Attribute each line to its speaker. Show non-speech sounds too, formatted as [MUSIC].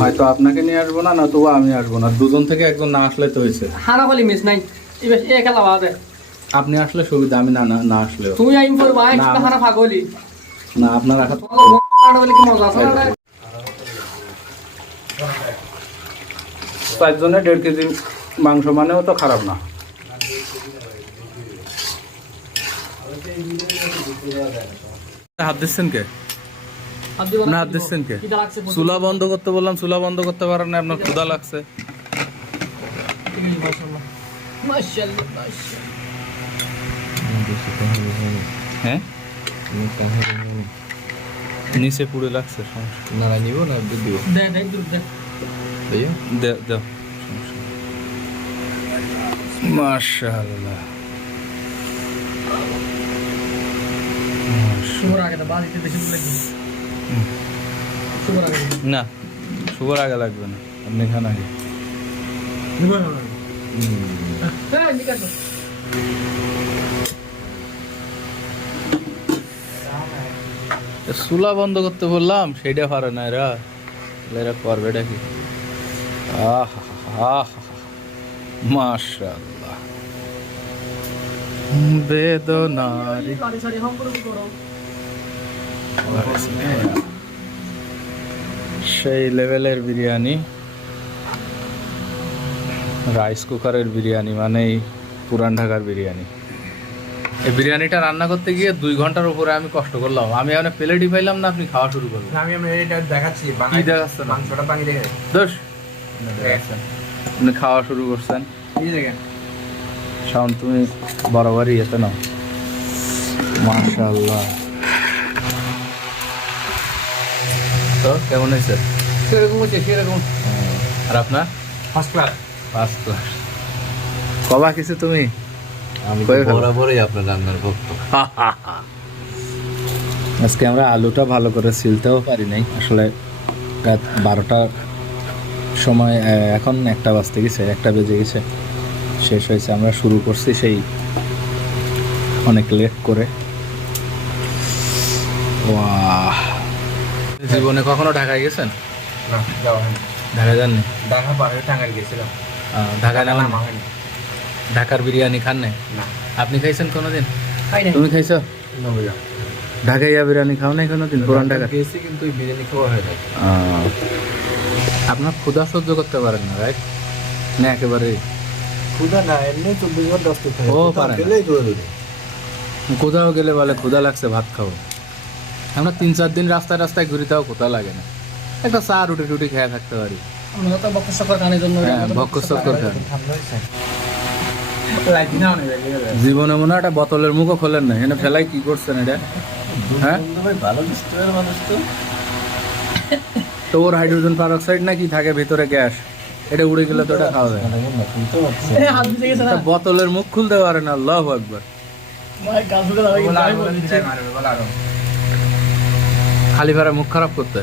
Speaker 1: হয়তো আপনাকে নিয়ে আসব না না তো আমি আসব না। দুজন থেকে একজন না আসলে তো হয়েছে।
Speaker 2: হানা বলি মিস নাই। এবার এ খেলা বাদে
Speaker 1: আপনি আসলে সুবিধা আমি না না আসলেও
Speaker 2: তুমি আইন পর ভাই
Speaker 1: না,
Speaker 2: হানা ফাগলি
Speaker 1: না আপনার রাখা
Speaker 2: বলি কি মজা আছে না?
Speaker 1: চারজনে দেড় কেজি মাংস মানেও তো খারাপ না। হাত দিচ্ছেন কে? না হাত দিচ্ছেন কে? চুলা বন্ধ করতে বললাম চুলা বন্ধ করতে পারেন না আপনার ক্ষুধা লাগছে।
Speaker 2: মাশাআল্লাহ মাশাআল্লাহ মাশাআল্লাহ
Speaker 1: হ্যাঁ? নিচে পুড়ে লাগছে সমস্যা।
Speaker 3: নাড়া নিব না দিব?
Speaker 2: দে
Speaker 1: দাও মাশাআল্লাহ।
Speaker 2: শুভর আগে তো বাড়িতে
Speaker 1: না শুভর আগে লাগবে না আপনি খান আগে।
Speaker 2: হ্যাঁ
Speaker 1: চুলা বন্ধ করতে বললাম সেইটা পারে না এরা। এরা করবে এটা কি? মাশাল্লাহ বেদনারি
Speaker 2: গাড়ি সারি হাম করে করো
Speaker 1: সেই লেভেলের বিরিয়ানি রাইস কুকারের বিরিয়ানি মানে এই পুরান ঢাকার বিরিয়ানি। এই বিরিয়ানিটা রান্না করতে গিয়ে দুই ঘণ্টার উপরে আমি কষ্ট করলাম। আমি এখানে প্লেটই পাইলাম না আপনি খাওয়া শুরু করলেন।
Speaker 3: আমি আমি এটা দেখাচ্ছি
Speaker 1: কি দেখাচ্ছেন?
Speaker 3: মাংসটা বাঙি দেখে
Speaker 1: দোষ? আপনি খাওয়া শুরু করছেন।
Speaker 3: এই দেখেন।
Speaker 1: শাওন তুমি বরাবরই এতে নাও। মাশাল্লাহ তো? কেমন হয়েছে?
Speaker 3: সেরকম হচ্ছে সেরকম।
Speaker 1: আর আপনার?
Speaker 3: ফার্স্ট ক্লাস
Speaker 1: ফার্স্ট ক্লাস কবা কিছু তুমি?
Speaker 3: আমি। বরাবরই আপনার রান্নার ভক্ত। [LAUGHS]
Speaker 1: আজকে আমরা আলুটা ভালো করে ছিলতেও পারি নাই। আসলে রাত বারোটার সময় এখন একটা বাজতে গেছে একটা বেজে গেছে। শেষ হয়েছে আমরা শুরু করছি সেই অনেক লেট করে। ওয়াহ। জীবনে কখনো ঢাকায় গেছেন?
Speaker 3: না যাওয়া হয়নি।
Speaker 1: ঢাকায় যাননি?
Speaker 3: ঢাকা পারে টাঙ্গাইল গেছিলাম।
Speaker 1: ঢাকায় নামান?
Speaker 3: নামা হয়নি।
Speaker 1: ঢাকার বিরিয়ানি খান নাই?
Speaker 3: না।
Speaker 1: আপনি খাইছেন কোনোদিন?
Speaker 2: খাই
Speaker 1: তুমি খাইছো?
Speaker 3: নবীরা
Speaker 1: ঢাকাইয়া বিরিয়ানি খাও নাই কোনোদিন? পুরান ঢাকা
Speaker 3: গেছি কিন্তু বিরিয়ানি খাওয়া হয় না
Speaker 1: আপনার ক্ষুধা সহ্য করতে পারেন না রাইট না একেবারে
Speaker 3: ক্ষুদা না এমনি চব্বিশ ঘণ্টা
Speaker 1: ও, পারে না। কোথাও গেলে বলে ক্ষুধা লাগছে ভাত খাব। আমরা তিন চার দিন রাস্তায় রাস্তায় ঘুরি তাও কোথাও লাগে না। একটা চা রুটি টুটি খেয়ে থাকতে পারি। হ্যাঁ জীবনে মনে একটা বোতলের মুখও খোলেন না। এনে ফেলাই কি করছেন এটা? হ্যাঁ?
Speaker 3: ভালো মানুষ তো।
Speaker 1: তো ওর হাইড্রোজেন পারক্সাইড নাকি থাকে ভিতরে গ্যাস? এটা উড়ে গেলে তো এটা খাওয়া যায় বোতলের মুখ খুলতে পারে না আল্লাহ একবার
Speaker 2: ভাই কাজ করে দাও
Speaker 3: বলা
Speaker 2: ভাই
Speaker 3: বলে
Speaker 2: বলছি
Speaker 3: দিলাই মারবে বলা আরও
Speaker 1: খালি ভাড়া মুখ খারাপ করতে।